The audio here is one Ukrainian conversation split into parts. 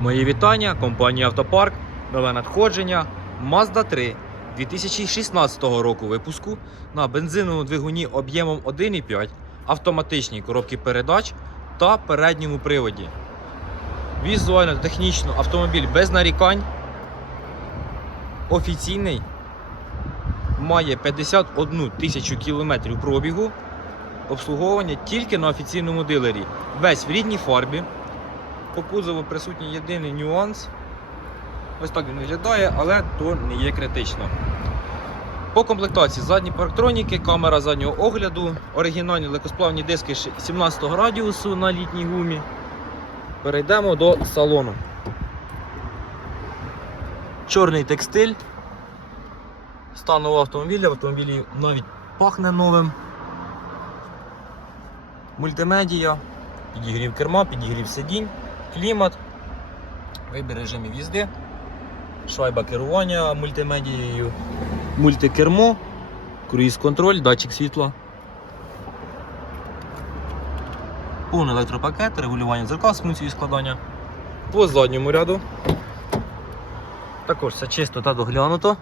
Мої вітання, компанія Автопарк, нове надходження Mazda 3 2016 року випуску на бензиновому двигуні об'ємом 1,5, автоматичній коробці передач та передньому приводі. Візуально технічно автомобіль без нарікань. Офіційний. Має 51 тисячу кілометрів пробігу. Обслуговування тільки на офіційному дилері. Весь в рідній фарбі. По кузову присутній єдиний нюанс. Ось так він виглядає, але то не є критично. По комплектації задні парктроніки, камера заднього огляду, оригінальні легкосплавні диски 17 радіусу на літній гумі. Перейдемо до салону. Чорний текстиль. Стан нового автомобіля. В автомобілі навіть пахне новим. Мультимедія, підігрів керма, підігрів сидінь, клімат, вибір режимів їзди, шайба керування мультимедією, мультикермо, круїз-контроль, датчик світла. Повний електропакет, регулювання дзеркал з функцією складання. По задньому ряду. Також все чисто та доглянуто.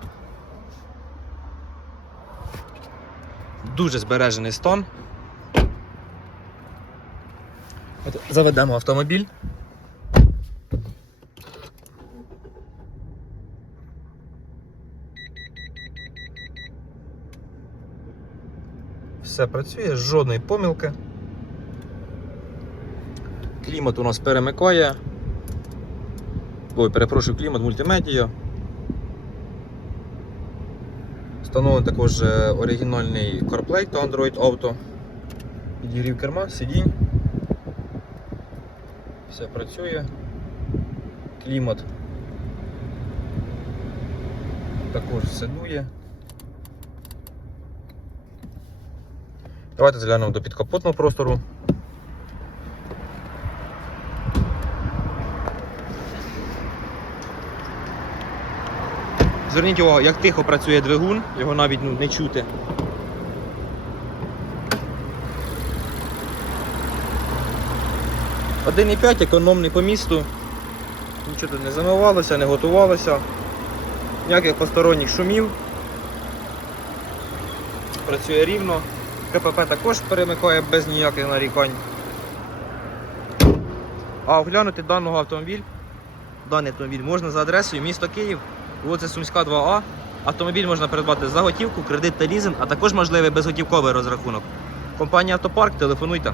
Дуже збережений стан. От Заведемо автомобіль. Все працює, жодної помилки. Клімат у нас перемикає. Ой, перепрошую, клімат мультимедія. Встановлений також е, оригінальний CarPlay та Android Auto. Підігрів керма, сидінь. Все працює. Клімат також все дує. Давайте заглянемо до підкапотного простору. Зверніть увагу, як тихо працює двигун, його навіть ну, не чути. Один і п'ять економний по місту. Нічого тут не замивалося, не готувалося. Ніяких посторонніх шумів. Працює рівно. КПП також перемикає без ніяких нарікань. А оглянути даного автомобіль, даний автомобіль можна за адресою місто Київ, вулиця Сумська 2А. Автомобіль можна придбати за готівку, кредит та лізинг, а також можливий безготівковий розрахунок. Компанія Автопарк, телефонуйте.